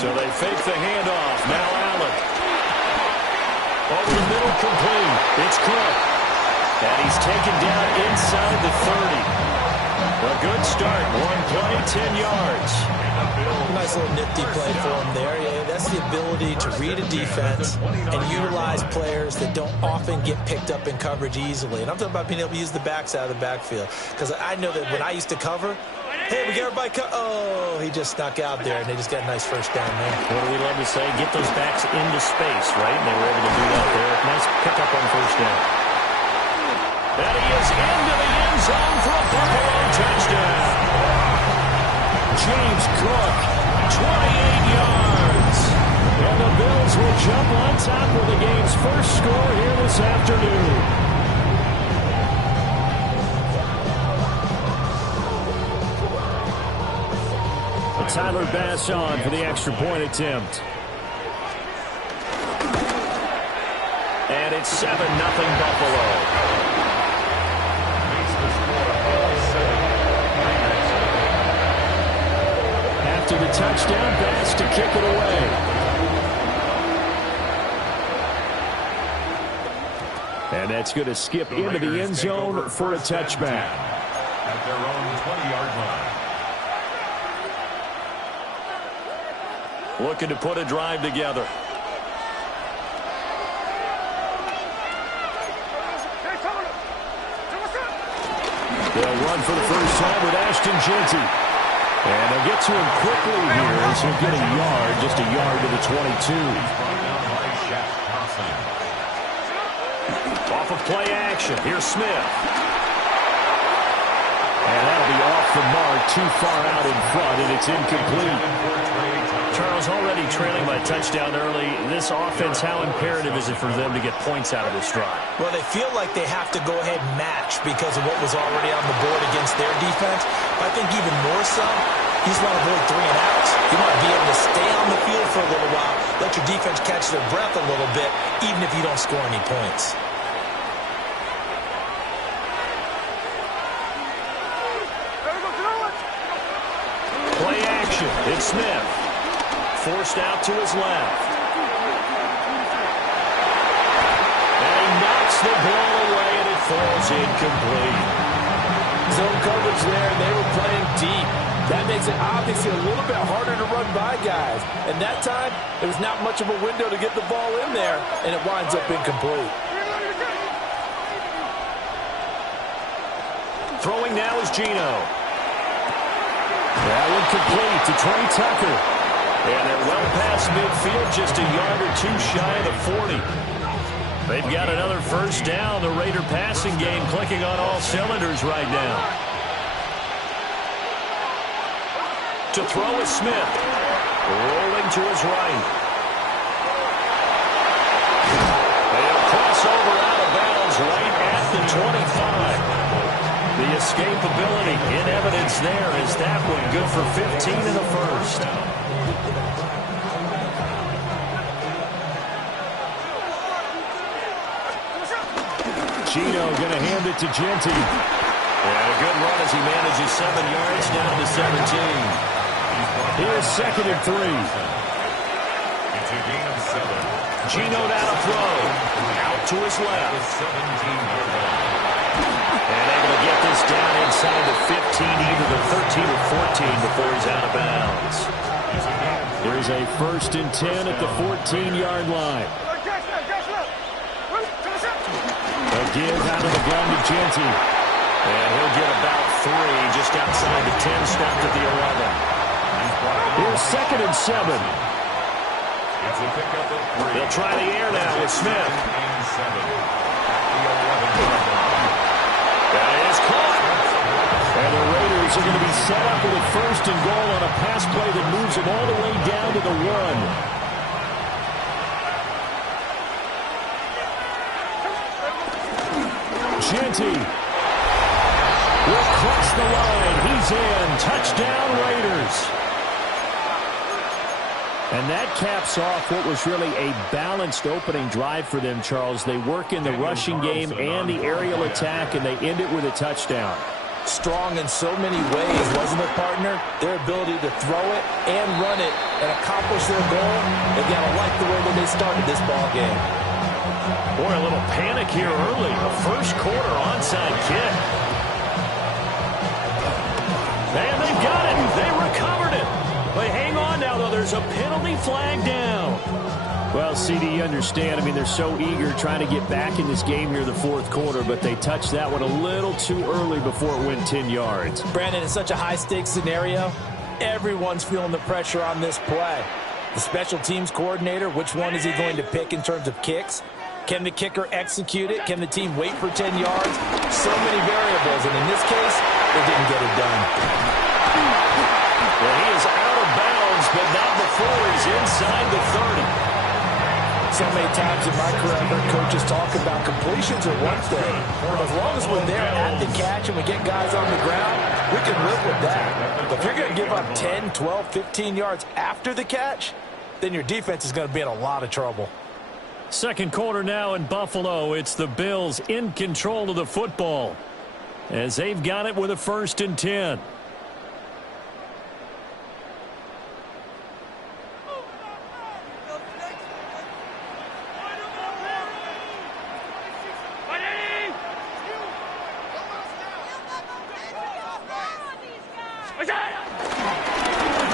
So they fake the handoff. Now Allen. Over the middle, complete. It's Cook. And he's taken down inside the 30. A good start. One play, 10 yards. Nice little nifty play for him there. Yeah, that's the ability to read a defense and utilize players that don't often get picked up in coverage easily. And I'm talking about being able to use the backs out of the backfield. Because I know that when I used to cover, hey, we got everybody oh, he just snuck out there, and they just got a nice first down there. What do we love to say? Get those backs into space, right? And they were able to do that there. Nice pickup on first down. And he is into the end zone for a Buffalo touchdown. James Cook, 28 yards. And the Bills will jump on top with the game's first score here this afternoon. Tyler Bass on for the extra point attempt. And it's 7-0 Buffalo. After the touchdown, Bass to kick it away. And that's going to skip into the end zone for a touchback. At their own 20-yard line. Looking to put a drive together. They'll run for the first time with Ashton Jeanty. And they'll get to him quickly here as he'll get a yard, just a yard to the 22. Off of play action. Here's Smith. And that'll be off the mark, too far out in front, and it's incomplete. Charles, already trailing by touchdown early. This offense, how imperative is it for them to get points out of this drive? Well, they feel like they have to go ahead and match because of what was already on the board against their defense. But I think even more so, you just want to avoid 3 and outs. You want to be able to stay on the field for a little while, let your defense catch their breath a little bit, even if you don't score any points. Play action. It's Smith. Forced out to his left. And he knocks the ball away, and it falls incomplete. Zone coverage there, and they were playing deep. That makes it obviously a little bit harder to run by guys. And that time, there was not much of a window to get the ball in there, and it winds up incomplete. Throwing now is Geno. That one complete to Trey Tucker. And they're well past midfield, just a yard or two shy of the 40. They've got another first down. The Raider passing game clicking on all cylinders right now. To throw is Smith. Rolling to his right. They'll cross over out of bounds right at the 25. The escapability in evidence there is that one good for 15 in the first. Geno going to hand it to Jeanty. And a good run as he manages 7 yards down to 17. Here's 2nd and 3. Geno now to throw. Out to his left. And able to get this down inside the 15, either the 13 or 14 before he's out of bounds. There's a 1st and 10 at the 14-yard line. A give out of the gun to Jeanty. And he'll get about 3 just outside the 10, stopped at the 11. Here's 2nd and 7. They'll try the air now with Smith. That is caught. And the Raiders are going to be set up with a 1st and goal on a pass play that moves them all the way down to the 1. Jeanty will cross the line. He's in. Touchdown, Raiders. And that caps off what was really a balanced opening drive for them, Charles. They work in the rushing game and the aerial attack, and they end it with a touchdown. strong in so many ways, wasn't it, partner? Their ability to throw it and run it and accomplish their goal. Again, I like the way that they started this ball game. Boy, a little panic here early. A first quarter onside kick. And they've got it. They recovered it. But hang on now, though. There's a penalty flag down. Well, CD, you understand. I mean, they're so eager trying to get back in this game here in the fourth quarter, but they touched that one a little too early before it went 10 yards. Brandon, it's such a high-stakes scenario. Everyone's feeling the pressure on this play. The special teams coordinator, which one is he going to pick in terms of kicks? Can the kicker execute it? Can the team wait for 10 yards? So many variables, and in this case, they didn't get it done. Well, he is out of bounds, but not before he's inside the 30. So many times in my career, I've heard coaches talk about completions are one thing. As long as we're there at the catch and we get guys on the ground, we can live with that. But if you're going to give up 10, 12, 15 yards after the catch, then your defense is going to be in a lot of trouble. Second quarter now in Buffalo. It's the Bills in control of the football as they've got it with a 1st and 10.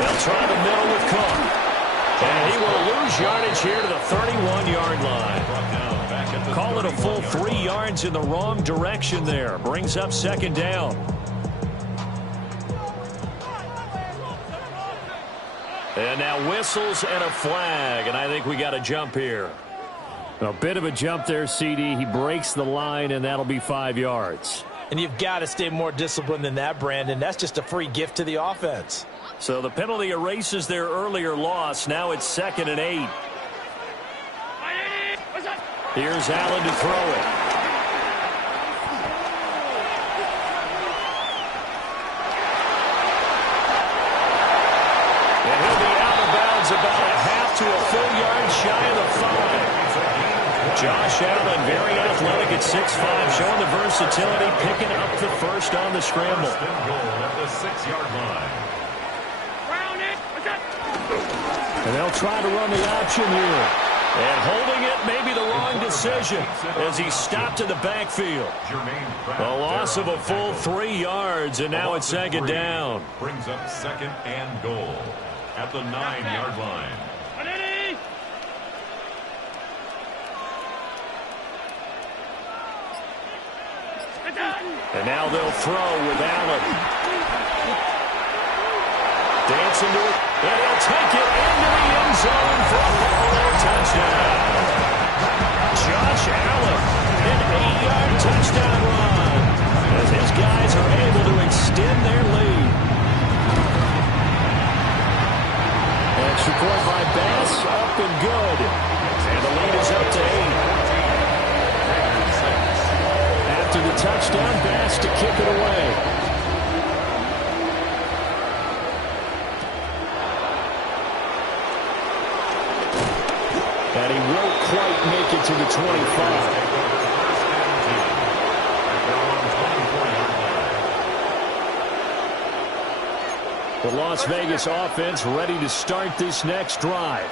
They'll try the middle with Cook. And he will lose yardage here to the 31-yard line. Call it a full 3 yards in the wrong direction there. Brings up 2nd down. And now whistles and a flag, and I think we got a jump here. A bit of a jump there, CD. He breaks the line, and that'll be 5 yards. And you've got to stay more disciplined than that, Brandon. That's just a free gift to the offense. So the penalty erases their earlier loss. Now it's 2nd and 8. Here's Allen to throw it. And he'll be out of bounds about a half to a full yard shy of the 5. Josh Allen, very athletic at 6'5", showing the versatility, picking up the first on the scramble. At the 6-yard line. And they'll try to run the option here. And holding it may be the wrong decision as he stopped in the backfield. A loss of a full 3 yards, and now it's 2nd down. Brings up 2nd and goal at the 9-yard line. And now they'll throw with Allen. Dancing to it, and he'll take it into the end zone for a Buffalo touchdown. Josh Allen, an 8-yard touchdown run as his guys are able to extend their lead. Extra point by Bass, up and good. And the lead is up to 8. After the touchdown, Bass to kick it away. And he won't quite make it to the 25. The Las Vegas offense ready to start this next drive.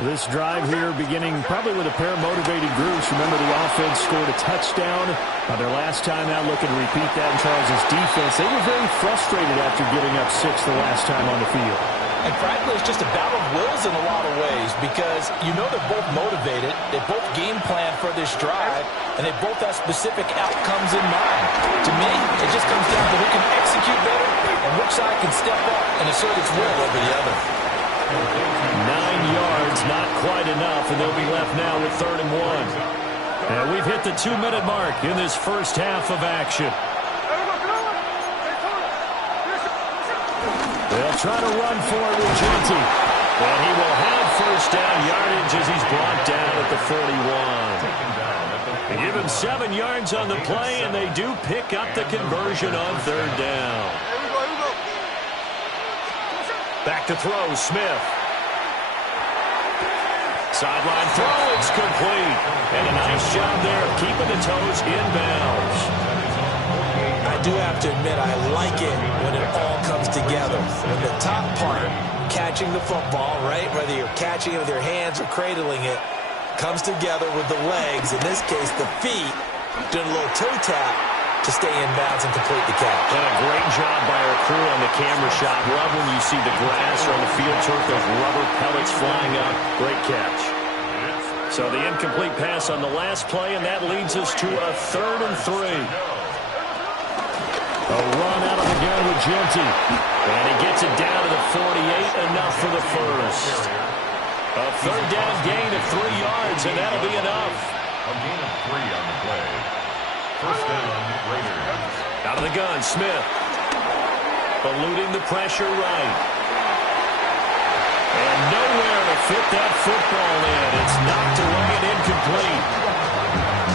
This drive here beginning probably with a pair of motivated groups. Remember, the offense scored a touchdown on their last time out, looking to repeat that in Charles' defense. They were very frustrated after giving up 6 the last time on the field. And frankly, it's just a battle of wills in a lot of ways because you know they're both motivated, they both game plan for this drive, and they both have specific outcomes in mind. To me, it just comes down to who can execute better and which side can step up and assert its will over the other. 9 yards, not quite enough, and they'll be left now with 3rd and 1. And we've hit the 2-minute mark in this first half of action. They'll try to run for it with Genty. And he will have first down yardage as he's brought down at the 41. They give him 7 yards on the play, and they do pick up the conversion on 3rd down. Back to throw, Smith. Sideline throw, it's complete. And a nice job there of keeping the toes inbounds. I do have to admit, I like it when it all comes together. When the top part, catching the football, right, whether you're catching it with your hands or cradling it, comes together with the legs, in this case the feet, doing a little toe tap to stay in bounds and complete the catch. And a great job by our crew on the camera shot. Love when you see the grass or on the field turf, those rubber pellets flying up. Great catch. So the incomplete pass on the last play, and that leads us to a 3rd and 3. A run out of the gun with Genty. And he gets it down to the 48, enough for the first. A 3rd down gain of 3 yards, and that'll be enough. A gain of 3 on the play. First down, Raiders. Out of the gun, Smith. Eluding the pressure right. And nowhere to fit that football in. It's knocked away and incomplete.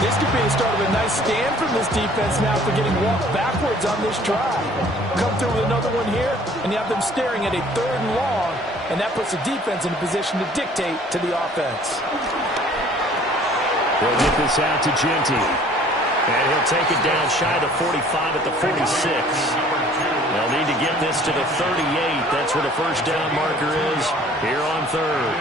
This could be the start of a nice stand from this defense now for getting walked backwards on this drive. Come through with another one here, and you have them staring at a 3rd and long, and that puts the defense in a position to dictate to the offense. They'll get this out to Genty. And he'll take it down shy of the 45 at the 46. They'll need to get this to the 38. That's where the first down marker is here on 3rd.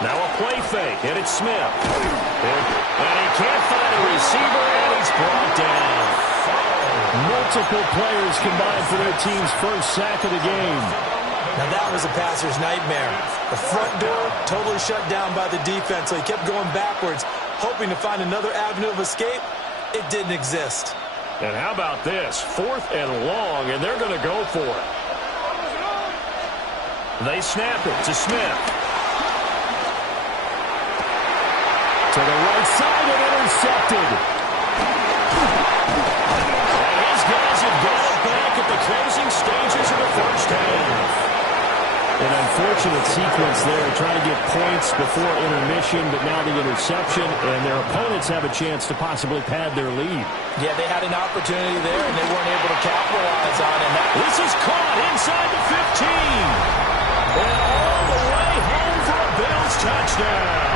Now a play fake, and it's Smith. And he can't find a receiver, and he's brought down. Multiple players combined for their team's first sack of the game. Now that was a passer's nightmare. The front door totally shut down by the defense, so he kept going backwards, hoping to find another avenue of escape. It didn't exist. And how about this? 4th and long, and they're going to go for it. They snap it to Smith. To the right side and intercepted. And his guys have got it back at the closing stages of the first half. An unfortunate sequence there, trying to get points before intermission, but now the interception, and their opponents have a chance to possibly pad their lead. Yeah, they had an opportunity there, and they weren't able to capitalize on it. This is caught inside the 15. And all the way home for a Bills touchdown.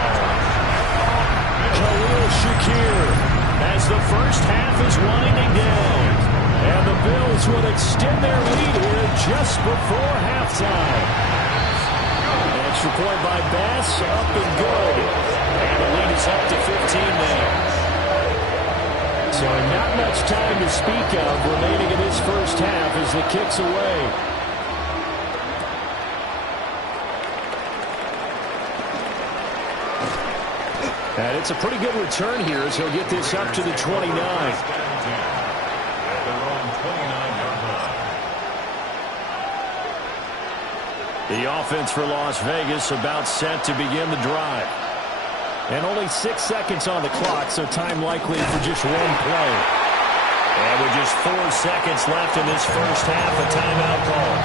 Khalil Shakir, as the first half is winding down. And the Bills would extend their lead here just before halftime. Extra point by Bass, up and good. And the lead is up to 15 now. So not much time to speak of remaining in this first half as the kick's away. And it's a pretty good return here as he'll get this up to the 29. The offense for Las Vegas about set to begin the drive. And only 6 seconds on the clock, so time likely for just one play. And with just 4 seconds left in this first half, a timeout call.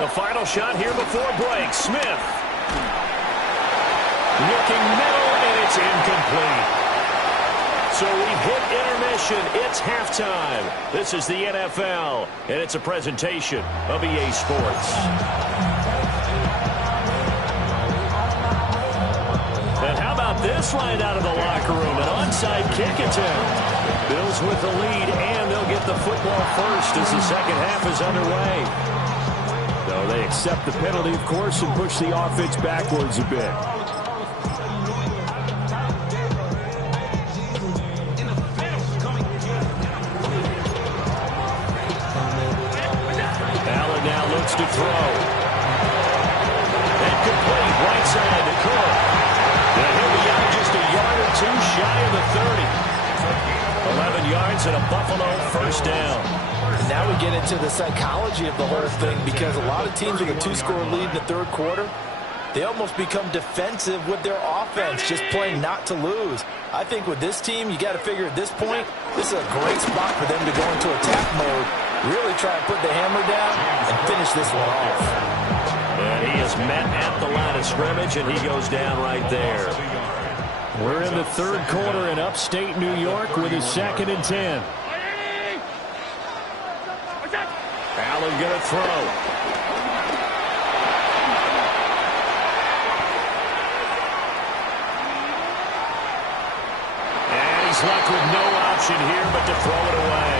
The final shot here before break. Smith. Looking middle, and it's incomplete. So we've hit intermission. It's halftime. This is the NFL, and it's a presentation of EA Sports. And how about this right out of the locker room? An onside kick attempt. Bills with the lead, and they'll get the football first as the second half is underway. So they accept the penalty, of course, and push the offense backwards a bit. Allen now looks to throw. And complete, right side to Cook. And he'll be out just a yard or two shy of the 30. 11 yards and a Buffalo first down. Now we get into the psychology of the whole thing, because a lot of teams with a 2-score lead in the third quarter, they almost become defensive with their offense, just playing not to lose. I think with this team, you got to figure at this point, this is a great spot for them to go into attack mode, really try and put the hammer down and finish this one off. And he is met at the line of scrimmage, and he goes down right there. We're in the third quarter in upstate New York with a 2nd and 10. Allen going to throw. He's left with no option here but to throw it away.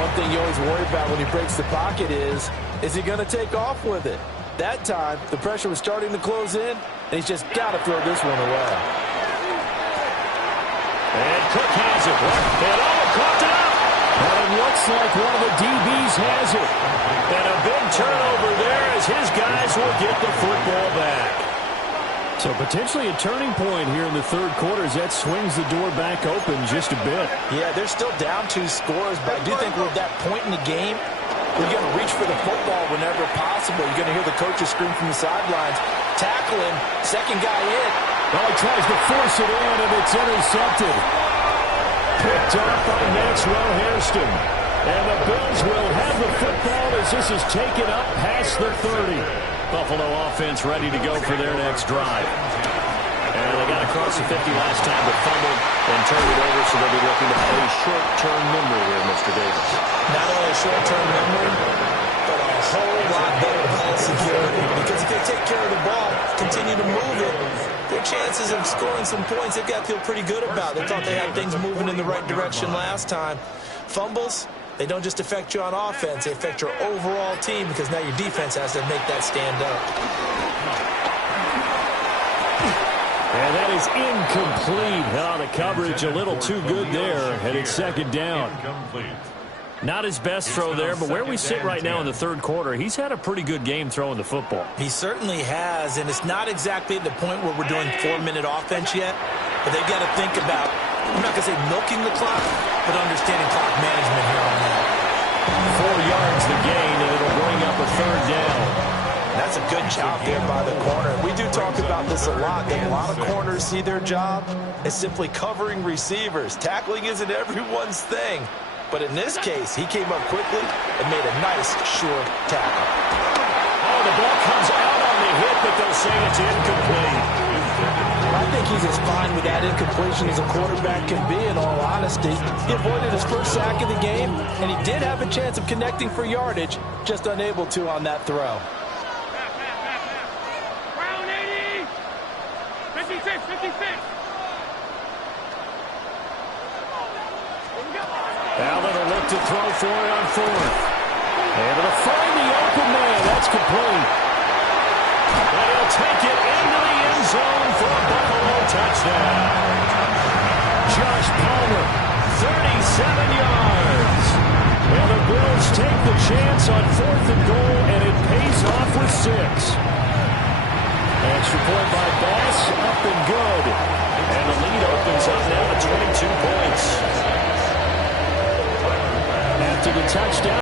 One thing you always worry about when he breaks the pocket is he going to take off with it? That time, the pressure was starting to close in, and he's just got to throw this one away. And Cook has it. And coughed it up. And it looks like one of the DBs has it. And a big turnover there as his guys will get the football back. So potentially a turning point here in the third quarter as that swings the door back open just a bit. Yeah, they're still down 2 scores, but I do think we're at that point in the game, we're going to reach for the football whenever possible. You're going to hear the coaches scream from the sidelines. Tackle him. Second guy in. Well, he tries to force it in, and it's intercepted. Picked up by Maxwell Hairston. And the Bills will have the football as this is taken up past the 30. Buffalo offense ready to go for their next drive. And they got across the 50 last time, but fumbled and turned it over, so they'll be looking to play short-term memory here, Mr. Davis. Not only a short-term memory, but a whole lot better ball security. Because if they take care of the ball, continue to move it, their chances of scoring some points, they've got to feel pretty good about. They thought they had things moving in the right direction last time. Fumbles, they don't just affect you on offense, they affect your overall team because now your defense has to make that stand up. And that is incomplete. Oh, the coverage a little too good there, and it's second down. Not his best throw there, but where we sit right now in the third quarter, he's had a pretty good game throwing the football. He certainly has, and it's not exactly at the point where we're doing 4-minute offense yet, but they've got to think about, I'm not going to say milking the clock, but understanding clock management here on that. 4 yards the gain, and it'll bring up a third down. That's a good job there by the corner. We do talk about this a lot, that a lot of corners see their job as simply covering receivers. Tackling isn't everyone's thing. But in this case, he came up quickly and made a nice, sure tackle. Oh, the ball comes out on the hit, but they'll say it's incomplete. I think he's as fine with that incompletion as a quarterback can be, in all honesty. He avoided his first sack of the game, and he did have a chance of connecting for yardage, just unable to on that throw. Round 80! 56, 56! Allen will look to throw for it on fourth. Able to find the open man. That's complete. And he'll take it into the end zone for a Buffalo touchdown. Josh Palmer, 37 yards. And the Bills take the chance on fourth and goal, and it pays off with 6. Extra point by Bass, up and good. And the lead opens up now to 22 points. After the touchdown.